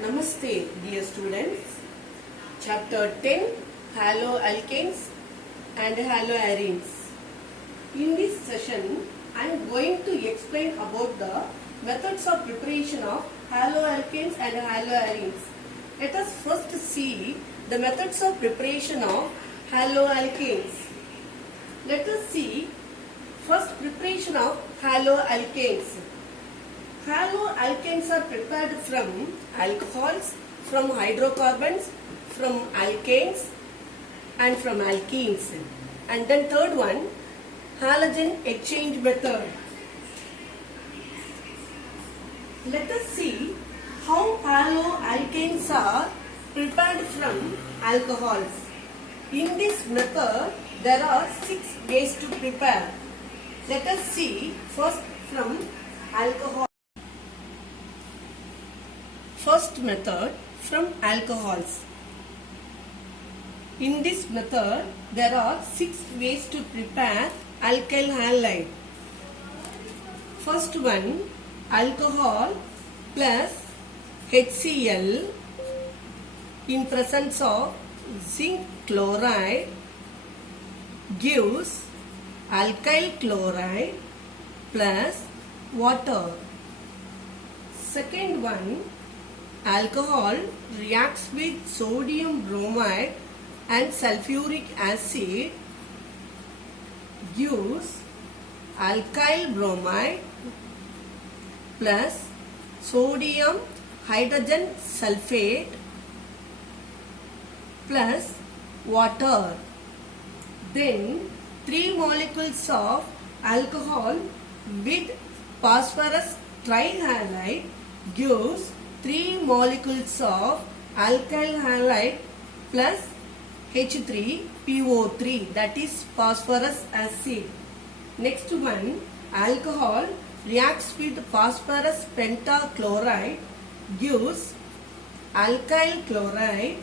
Namaste, dear students. Chapter 10, Haloalkanes and Haloarenes. In this session, I am going to explain about the methods of preparation of haloalkanes and haloarenes. Let us first see the methods of preparation of haloalkanes. Let us see first preparation of haloalkanes. Haloalkanes are prepared from alcohols, from hydrocarbons, from alkanes and from alkenes. And then third one, halogen exchange method. Let us see how haloalkanes are prepared from alcohols. In this method, there are 6 ways to prepare. Let us see first from alcohol. First method, from alcohols. In this method, there are 6 ways to prepare alkyl halide. First one, alcohol plus HCl in presence of zinc chloride gives alkyl chloride plus water. Second one, alcohol reacts with sodium bromide and sulfuric acid gives alkyl bromide plus sodium hydrogen sulfate plus water. Then 3 molecules of alcohol with phosphorus trihalide gives 3 molecules of alkyl halide plus H3PO3, that is phosphorus acid. Next one, alcohol reacts with phosphorus pentachloride gives alkyl chloride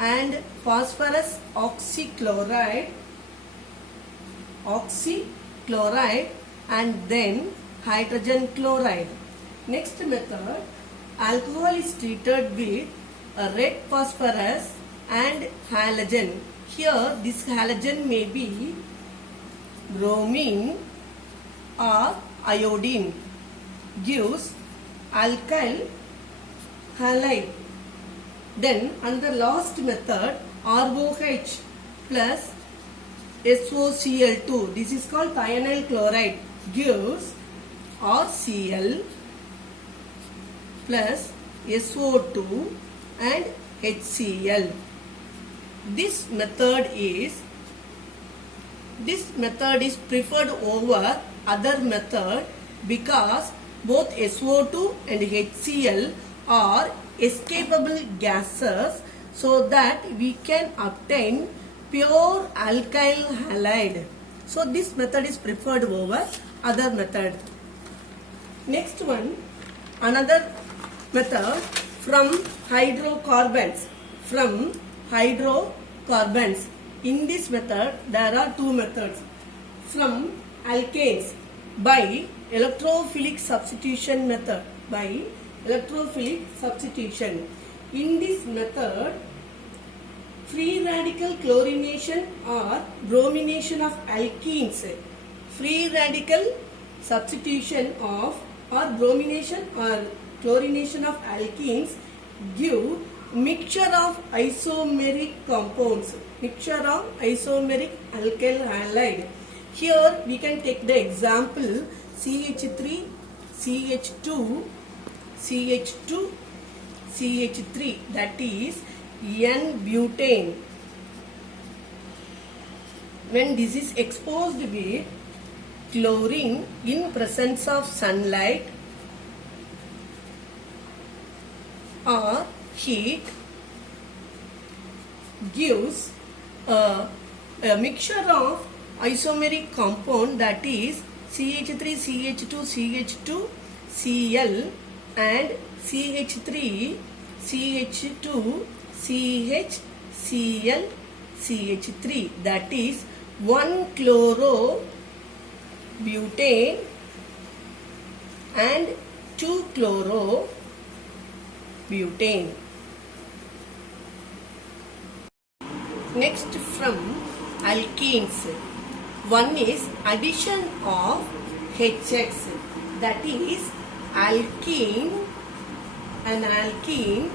and phosphorus oxychloride and then hydrogen chloride. Next method, alcohol is treated with a red phosphorus and halogen. Here this halogen may be bromine or iodine, gives alkyl halide. Then under last method, ROH plus SOCl2, this is called thionyl chloride, gives RCl plus SO2 and HCl. This method is preferred over other method because both SO2 and HCl are escapable gases, so that we can obtain pure alkyl halide. So this method is preferred over other method. Next one, another method from hydrocarbons. In this method, there are 2 methods. From alkanes, by electrophilic substitution method. In this method, free radical chlorination or bromination of alkenes. Free radical substitution of or bromination or chlorination of alkenes give mixture of isomeric compounds, mixture of isomeric alkyl halide. Here we can take the example CH3, CH2, CH2, CH3, that is N-butane. When this is exposed with chlorine in presence of sunlight or heat, gives a mixture of isomeric compound, that is CH3, CH2, CH2, Cl and CH3, CH2, CH, Cl, CH3, that is 1-chloro-butane and 2-chloro butane. Next, from alkenes, one is addition of HX, that is alkene. An alkene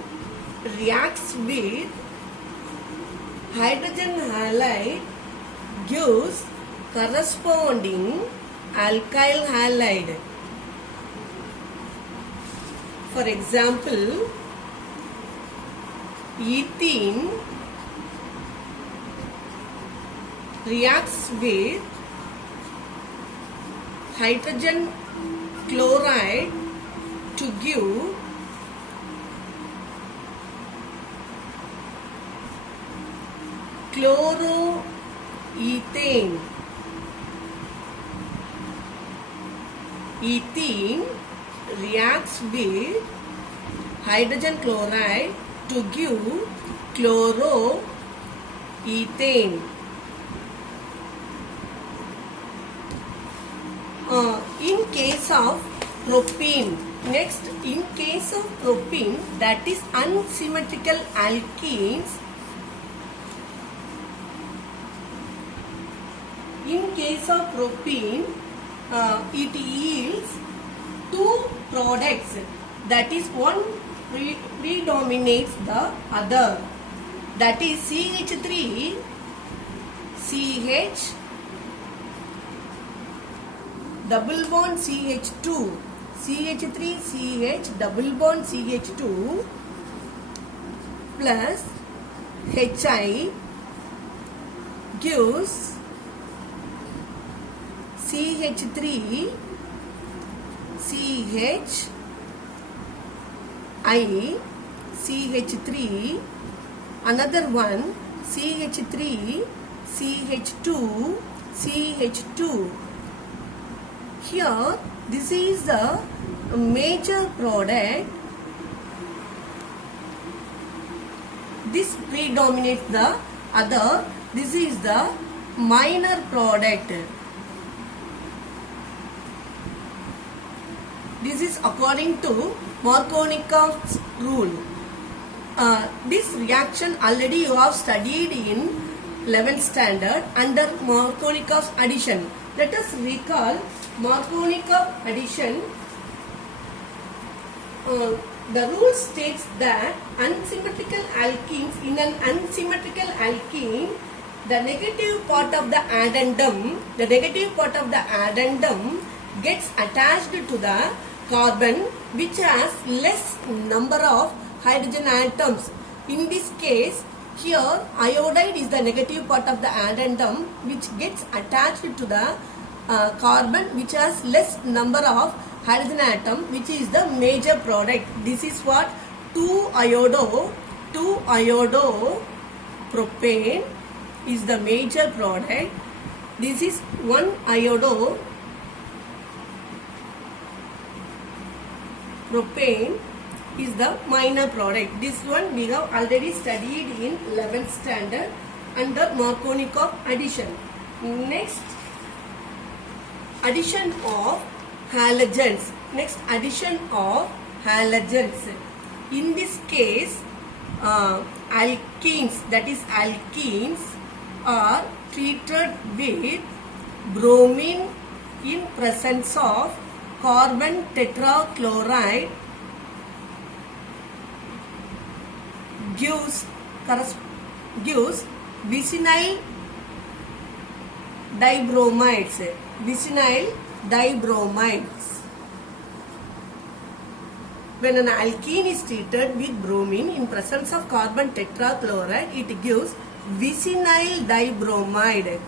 reacts with hydrogen halide, gives corresponding alkyl halide. For example, ethene reacts with hydrogen chloride to give chloroethane. Ethene reacts with hydrogen chloride to give chloroethane. In case of propene, next, in case of propene, that is unsymmetrical alkenes. In case of propene, it yields two products, that is one predominates the other, that is CH3 CH double bond CH2, CH3 CH double bond CH2 plus HI gives CH3 CH I CH3, another one CH3 CH2 CH2. Here this is the major product. This predominates the other. This is the minor product. This is according to Markovnikov's rule. This reaction already you have studied in 11th standard under Markovnikov's addition. Let us recall Markovnikov addition. The rule states that unsymmetrical alkenes, in an unsymmetrical alkene, the negative part of the addendum gets attached to the carbon which has less number of hydrogen atoms. In this case, here iodide is the negative part of the addendum which gets attached to the carbon which has less number of hydrogen atom, which is the major product. This is what 2-iodo-propane is the major product. This is 1-iodo-propane is the minor product. This one we have already studied in 11th standard under Markovnikov addition. Next, addition of halogens. In this case, alkenes, that is alkenes, are treated with bromine in presence of carbon tetrachloride, gives vicinal dibromides. When an alkene is treated with bromine in presence of carbon tetrachloride, it gives vicinal dibromide.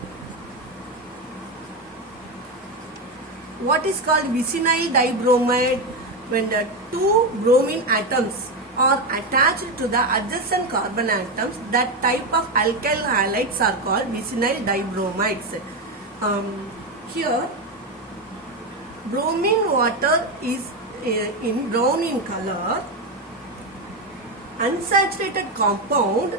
What is called vicinal dibromide? When the two bromine atoms are attached to the adjacent carbon atoms, that type of alkyl halides are called vicinal dibromides. Here, bromine water is in brown in color. An unsaturated compound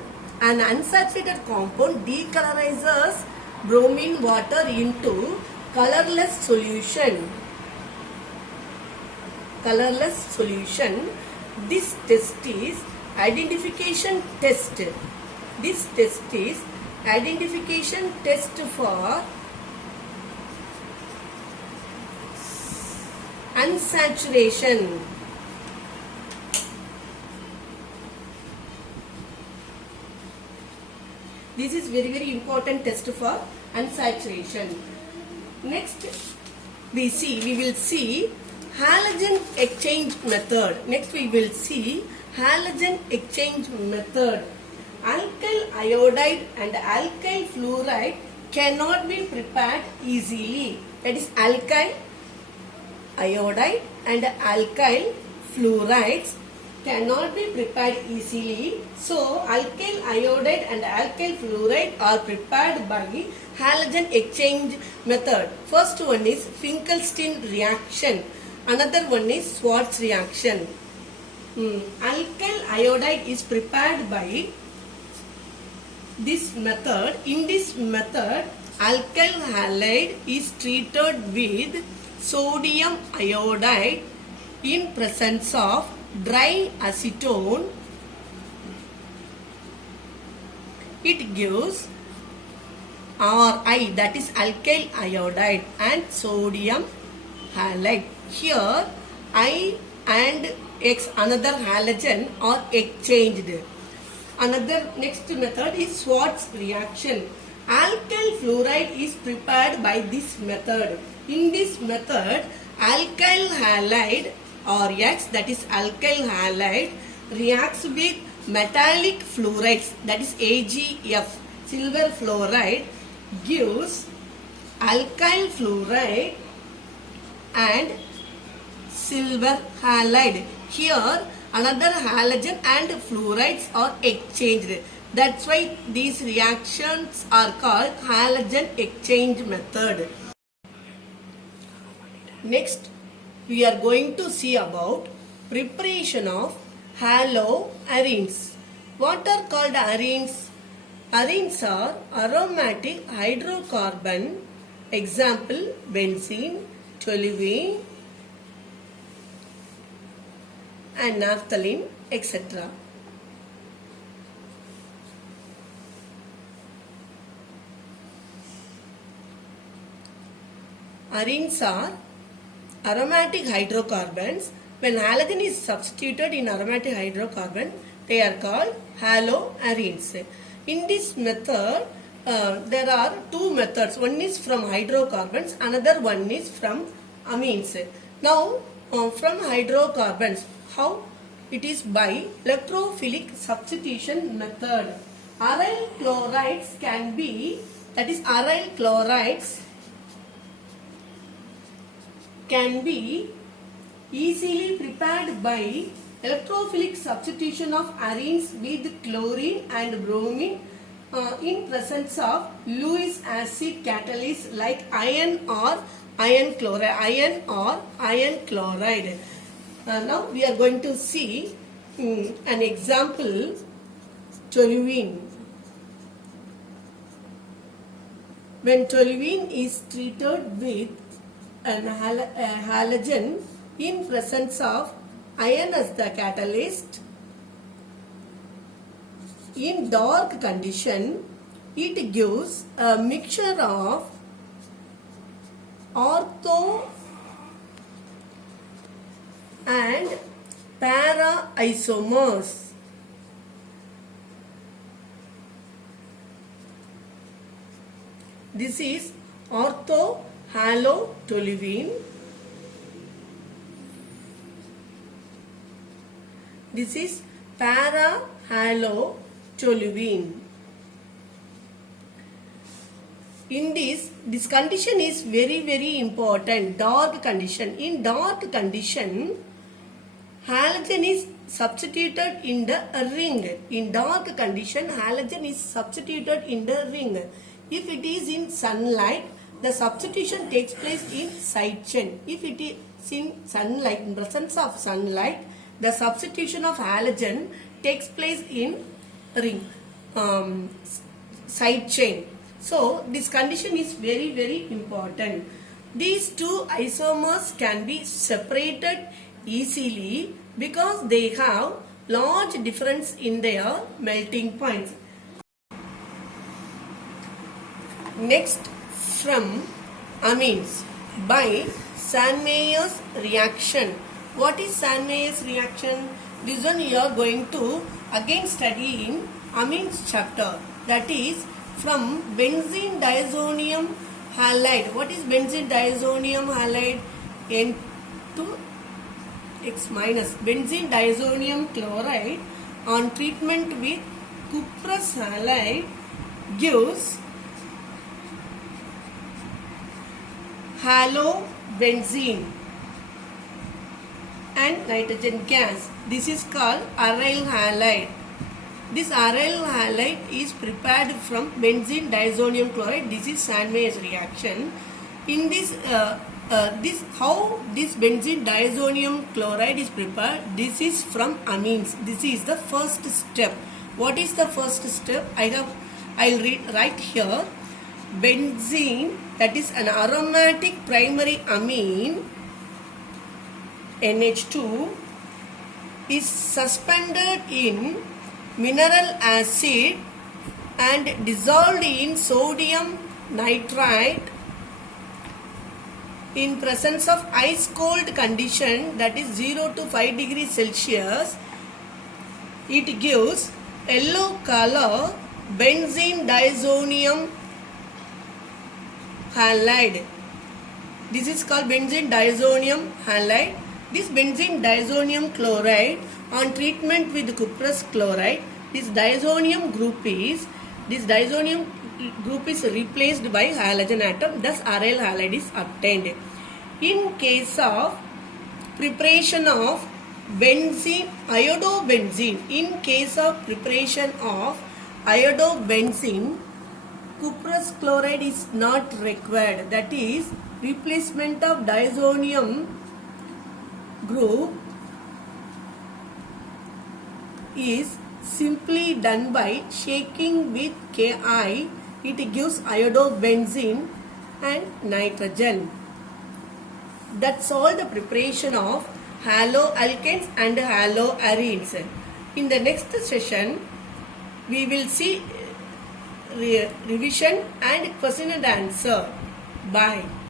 decolorizes bromine water into colorless solution. This test is identification test. This test is identification test for unsaturation. This is very important test for unsaturation. Next, we will see halogen exchange method. Next, we will see halogen exchange method. Alkyl iodide and alkyl fluoride cannot be prepared easily. That is alkyl iodide and alkyl fluorides cannot be prepared easily. So, alkyl iodide and alkyl fluoride are prepared by halogen exchange method. First one is Finkelstein reaction. Another one is Schwarz reaction. Alkyl iodide is prepared by this method. In this method, alkyl halide is treated with sodium iodide in presence of dry acetone. It gives Ri, that is alkyl iodide, and sodium halide. Here I and X, another halogen, are exchanged. Another next method is Schwarz reaction. Alkyl fluoride is prepared by this method. In this method, alkyl halide or X, that is alkyl halide, reacts with metallic fluorides, that is AgF, silver fluoride, gives alkyl fluoride and silver halide. Here another halogen and fluorides are exchanged. That's why these reactions are called halogen exchange method. Next, we are going to see about preparation of haloarenes. What are called arenes? Arenes are aromatic hydrocarbon. Example, benzene, toluene and naphthalene, etc. Arenes are aromatic hydrocarbons. When halogen is substituted in aromatic hydrocarbon, they are called haloarenes. In this method, there are two methods. One is from hydrocarbons, another one is from amines. Now, from hydrocarbons, how? It is by electrophilic substitution method. Aryl chlorides can be, that is aryl chlorides can be easily prepared by electrophilic substitution of arenes with chlorine and bromine in presence of Lewis acid catalyst like iron or iron chloride. Now we are going to see an example, toluene. When toluene is treated with a halogen in presence of iron as the catalyst, in dark condition, it gives a mixture of ortho and para isomers. This is ortho halotoluene. This is para halotoluene. In this condition is very important. Dark condition. In dark condition, halogen is substituted in the ring. In dark condition, halogen is substituted in the ring. If it is in sunlight, the substitution takes place in side chain. If it is in sunlight, in presence of sunlight, the substitution of halogen takes place in ring, side chain. So, this condition is very important. These two isomers can be separated easily because they have large difference in their melting points. Next, from amines by Sandmeyer's reaction. What is Sandmeyer's reaction? This one you are going to again study in amines chapter. That is from benzene diazonium halide. What is benzene diazonium halide? N2X minus. Benzene diazonium chloride on treatment with cuprous halide gives halobenzene and nitrogen gas. This is called aryl halide. This aryl halide is prepared from benzene diazonium chloride. This is Sandmeyer's reaction. In this, how this benzene diazonium chloride is prepared? This is from amines. This is the first step. What is the first step? I'll write here. Benzene, that is an aromatic primary amine, NH2, is suspended in mineral acid and dissolved in sodium nitrite in presence of ice cold condition, that is 0 to 5 degrees Celsius. It gives yellow color benzene diazonium halide. This is called benzene diazonium halide. This benzene diazonium chloride on treatment with cuprous chloride, this diazonium group is replaced by halogen atom, thus aryl halide is obtained. In case of preparation of benzene, iodobenzene, in case of preparation of iodobenzene, cuprous chloride is not required. That is, replacement of diazonium group is simply done by shaking with Ki. It gives iodobenzene and nitrogen. That's all the preparation of haloalkanes and haloarenes. In the next session, we will see revision and question and answer. Bye.